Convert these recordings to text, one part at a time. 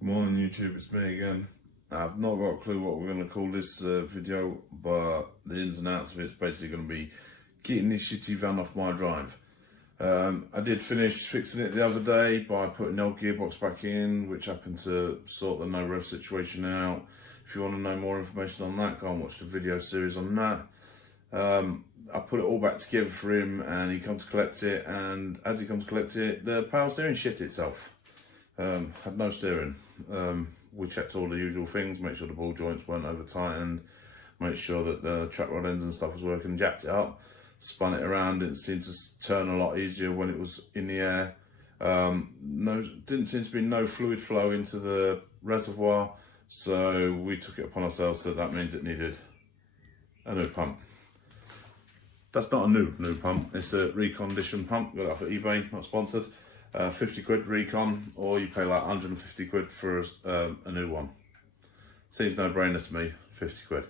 Good morning YouTube, it's me again. I've not got a clue what we're going to call this video, but the ins and outs of it's basically going to be getting this shitty van off my drive. I did finish fixing it the other day by putting the old gearbox back in, which happened to sort the no rev situation out. If you want to know more information on that, go and watch the video series on that. I put it all back together for him and he comes to collect it, and as he comes to collect it, the power steering shit itself. Had no steering. We checked all the usual things, make sure the ball joints weren't over tightened, make sure that the track rod ends and stuff was working, jacked it up, spun it around. It seemed to turn a lot easier when it was in the air. Didn't seem to be no fluid flow into the reservoir, so we took it upon ourselves that means it needed a new pump. That's not a new pump, it's a reconditioned pump, got it off at eBay, not sponsored. 50 quid recon, or you pay like 150 quid for a new one. Seems no brainer to me, 50 quid.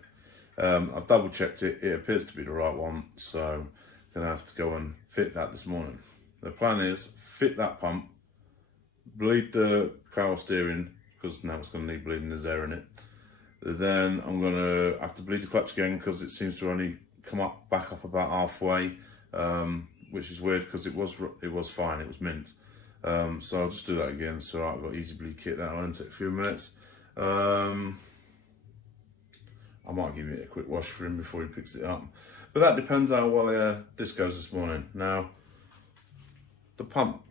I've double checked it, it appears to be the right one, so I'm gonna have to go and fit that this morning. The plan is fit that pump, bleed the power steering, because now it's gonna need bleeding, there's air in it. Then I'm gonna have to bleed the clutch again, because it seems to only come back up about halfway, which is weird because it was fine, it was mint. So I'll just do that again. So I've got easy bleed kit, that'll only take a few minutes. I might give it a quick wash for him before he picks it up, but that depends how well this goes this morning. Now the pump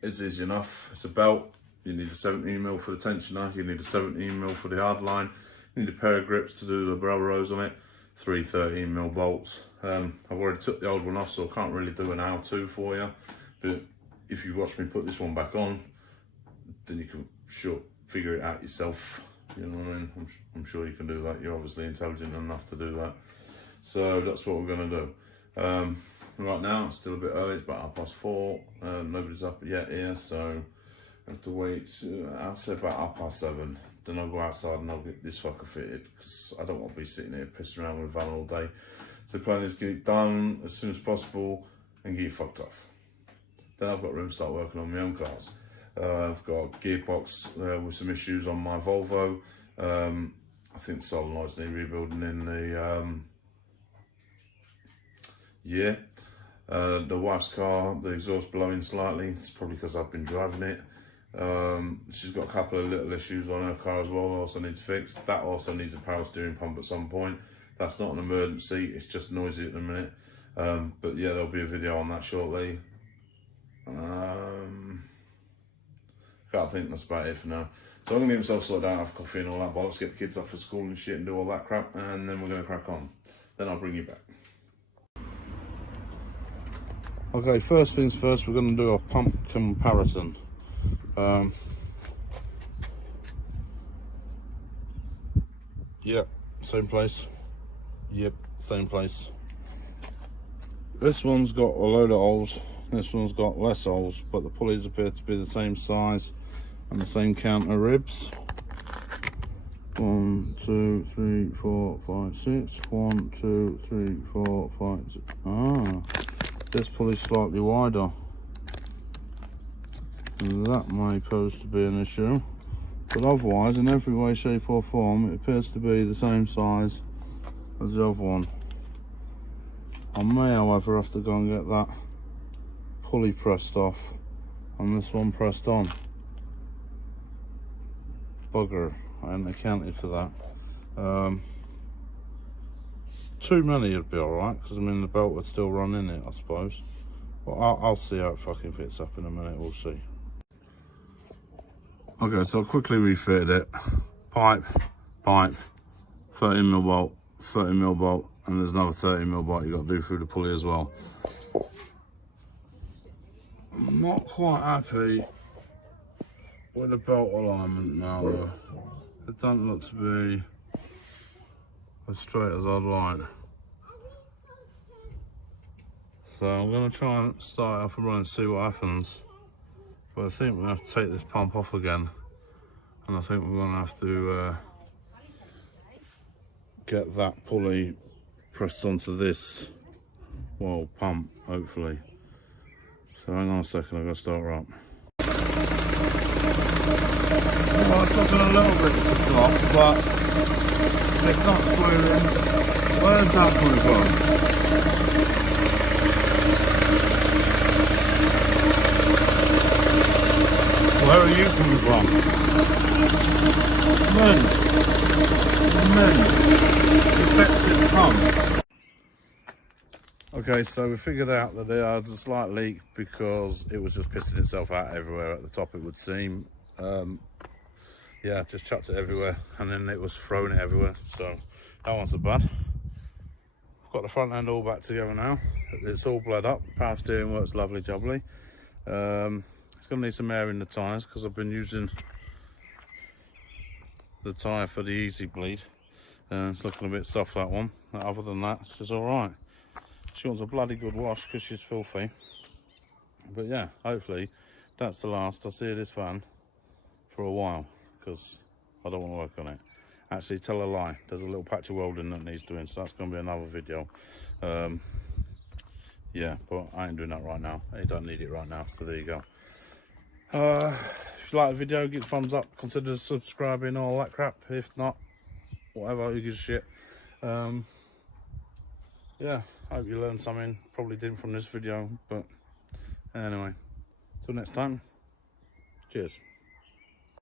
is easy enough, it's a belt. You need a 17mm for the tensioner, you need a 17mm for the hard line, you need a pair of grips to do the barrel rows on it, 3 13mm bolts. I've already took the old one off, so I can't really do an how-to for you, but if you watch me put this one back on, then you can figure it out yourself, you know what I mean? I'm sure you can do that, you're obviously intelligent enough to do that. So that's what we're going to do. Right now it's still a bit early, it's about 4:30, nobody's up yet here, so I have to wait, I'll say about 7:30. Then I'll go outside and I'll get this fucker fitted, because I don't want to be sitting here pissing around with Van all day. So the plan is get it done as soon as possible and get it fucked off. Then I've got room to start working on my own cars. I've got a gearbox with some issues on my Volvo. I think the solenoids need rebuilding in the the wife's car, the exhaust blowing slightly. It's probably because I've been driving it. She's got a couple of little issues on her car as well, also needs fixed. That also needs a power steering pump at some point. That's not an emergency, it's just noisy at the minute. But yeah, there'll be a video on that shortly. I think that's about it for now. So I'm gonna get myself sorted out, have coffee and all that bollocks, get the kids off for school and shit and do all that crap, and then we're gonna crack on. Then I'll bring you back. Okay, first things first, we're gonna do a pump comparison. Yep, same place. Yep, same place. This one's got a load of holes, this one's got less holes, but the pulleys appear to be the same size and the same count of ribs. 1 2 3 4 5 6. 1 2 3 4 5 6. Ah, this pulley's slightly wider. That may pose to be an issue, but otherwise, in every way, shape or form, it appears to be the same size as the other one. I may, however, have to go and get that pulley pressed off and this one pressed on. Bugger, I hadn't accounted for that. Too many would be alright, because I mean the belt would still run in it, I suppose. But I'll see how it fucking fits up in a minute, we'll see. Okay, so I quickly refitted it. Pipe, 13mm bolt, 13mm bolt, and there's another 13mm bolt you've got to do through the pulley as well. I'm not quite happy with the belt alignment now though. It doesn't look to be as straight as I'd like. So I'm going to try and start it up and run and see what happens. But I think we're going to have to take this pump off again. And I think we're going to have to get that pulley pressed onto this pump, hopefully. So hang on a second, I've got to start her up. Well, it's looking a little bit to flop, but it's not screwing. Where's that coming from? Where are you coming from? Defective pump. Okay, so we figured out that there was a slight leak because it was just pissing itself out everywhere at the top, it would seem. Yeah, just chucked it everywhere and then it was throwing it everywhere, so that wasn't so bad. Got the front end all back together now. It's all bled up. Power steering works lovely jubbly. It's going to need some air in the tyres because I've been using the tyre for the easy bleed. It's looking a bit soft, that one. Other than that, she's all right. She wants a bloody good wash because she's filthy. But yeah, hopefully that's the last I see of this van for a while, because I don't want to work on it. Actually, tell a lie, there's a little patch of welding that needs doing, so that's going to be another video. Yeah, but I ain't doing that right now. I don't need it right now, so there you go. If you like the video, give it a thumbs up, consider subscribing, all that crap. If not, whatever, who gives a shit. Yeah, I hope you learned something. Probably didn't from this video, but anyway, till next time, cheers.